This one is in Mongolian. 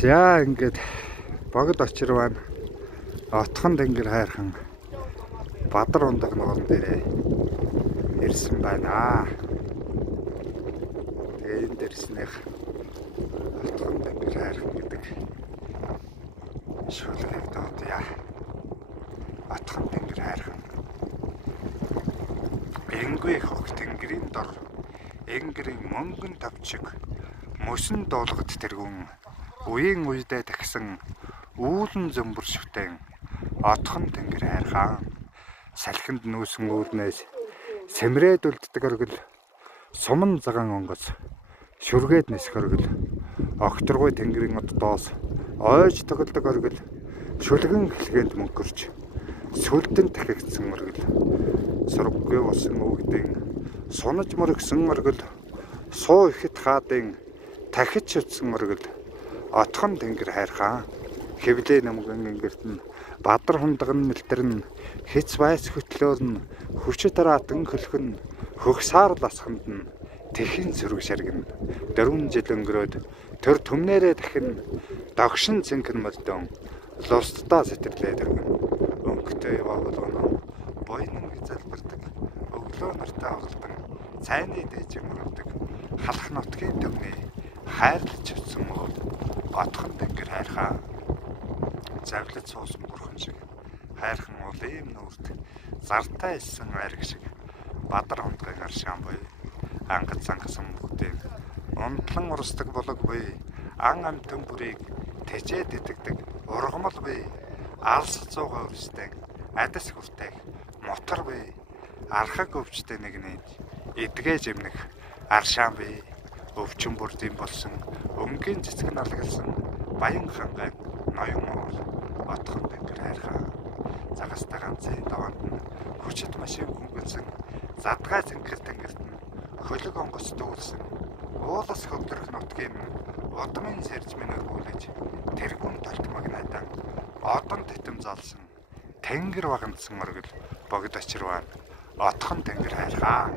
За ингээд богд очир байна. Отхон тэнгэр хайрхан Бадар ундаг нуурын дээрээ ирсэн байна. Тэгээ энэ дэрснийх Отхон тэнгэр хайрхан гэдэг шүлгийг доодъя. Отхон тэнгэр хайрхан Энгүй хог тэнгэрийн дор энгэрийн мөнгөн тавчиг мөсөн дуулгад тэргүүн үеийн үедээ тагсан үүлэн зөмбөр шүтэн Отхон тэнгэр хайрхан салхинд нүүсэн үүлнээс сэмрээд үлддэг оргил суман цагаан онгоц шүргээд нисэх оргил огторгой тэнгэрийн од доос ойж тоглодог оргил шүлгэн хэлгээнд мөнгөрч сүлдэн тахигдсан оргил сурггүй болсон өвгдэн сунаж мөргсөн оргил суу ихэд хаадын тахиж утсан оргил Отхон тэнгэр хайрхан хэвлээ намган ингэрт нь Бадар хундагн мэлтэрн хэц байс хөтлөөр нь хүчит тараатан хөлхөн хөгсаарл асханд нь тэхийн сөрөг шаргин 4 жил өнгөрөөд төр төмнээрээ дахин догшин цэнхэн молдон лустаа сэтэрлээд иргэн өнгөтэй явуулгано бойнын залбирдаг өглөө нартай оголдон цайны дэж мөрөдөг халах нутгийн төвний хайрлаж авсан бол Отхон тэнгэр хайрхан завлаж суусан бурхан шиг хайрхан уул ийм нүрт зартай исэн айраг шиг Бадар хундгын аршаан буй ангад зангасан бүгдийг унтлан урсдаг болог буй ан амтэн бүрийг тэжээд идэгдэг ургамал буй алс цууга өрсдөг адас хүртээх мотор буй архаг өвчтэй нэгний эдгээ жимнэх аршаан буй өвчин бүрдийн болсон өмгийн цэцэг налгалсан баян хангай ноён уул Отхон тэнгэр хайрхан загастай ганцын даваанд нь хүчит машин хөнгөлсөн задгай цэнгэр тэнгэрт нь хөлөг онгоц дүүлсэн уулас хөвдөрөх нутгийн удмын сэрж минь өргүүлж тэргүүн талтмаг найдан одон тэтэм залсан тэнгэр багандсан оргил богд очир байна Отхон тэнгэр хайрхан